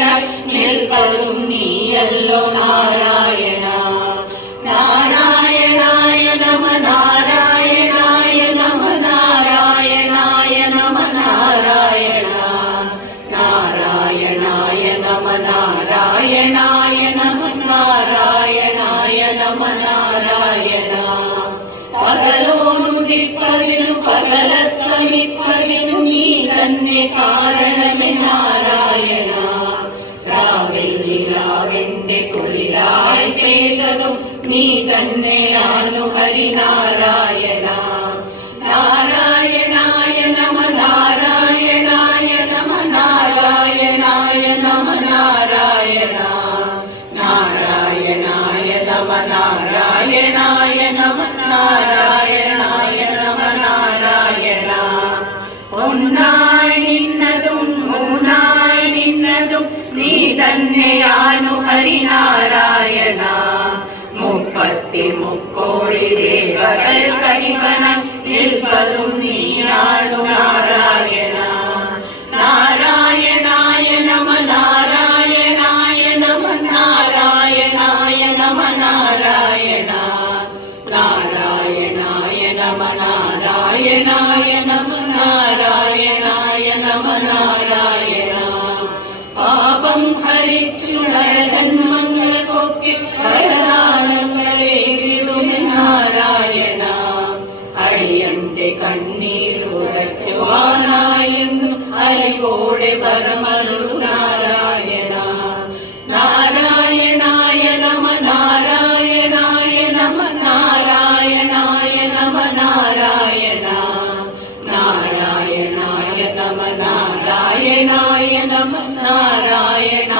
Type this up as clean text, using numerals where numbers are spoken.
മുക്തിയായി നിൽപ്പതും നീയല്ലോ നാരായണ. നാരായണായ നമ നാരായണായ നമ നാരായണായ നമ നാരായണ. നാരായണായ നമ നാരായണായ നമ നാരായണായ നമ നാരായണ. പകലോനുദിപ്പതിനു പകലസ്തമിപ്പതിനു നീ തന്നെ കാരണമേ നാരായണ. രാവിൽ നിലാവിന്റെ കുളിരായി പെയ്തതും നീ തന്നെയാണു ഹരിനാരായണ. നാരായണായ നമ നാരായണായ നമ നാരായണായ നമ നാരായണ. നാരായണായ നമ നാരായണായ നമ നാരായണായ നമ നാരായണ. ഒന്നായി നിന്നതും മൂന്നായി നിന്നതും നീ തന്നെയാണു ഹരിനാരായണ. 33 ദേവകൾ കണിവണ നിൽപ്പതും നീയാണു നാരായണ. നാരായണായ നമ നാരായണായ നമ നാരായണായ നമ നാരായണ. നാരായണായ നമ നാരായണായ നമ നാരായണായ നമ നാരായണ. പാപം ഹരിച്ചു നരജന്മങ്ങൾക്കൊക്കെ ഹരദാനങ്ങളെ വിടുമെന്നാരായണ. അടിയന്റെ കണ്ണീർ തുടയ്ക്കുവാനായെന്നും അലിവോടെ പരമരുളു നാരായണ. നാരായണായ നമ നാരായണായ നമ നാരായണായ നമ നാരായണ. നാരായണായ നമ നാരായണായ നമ നാരായണ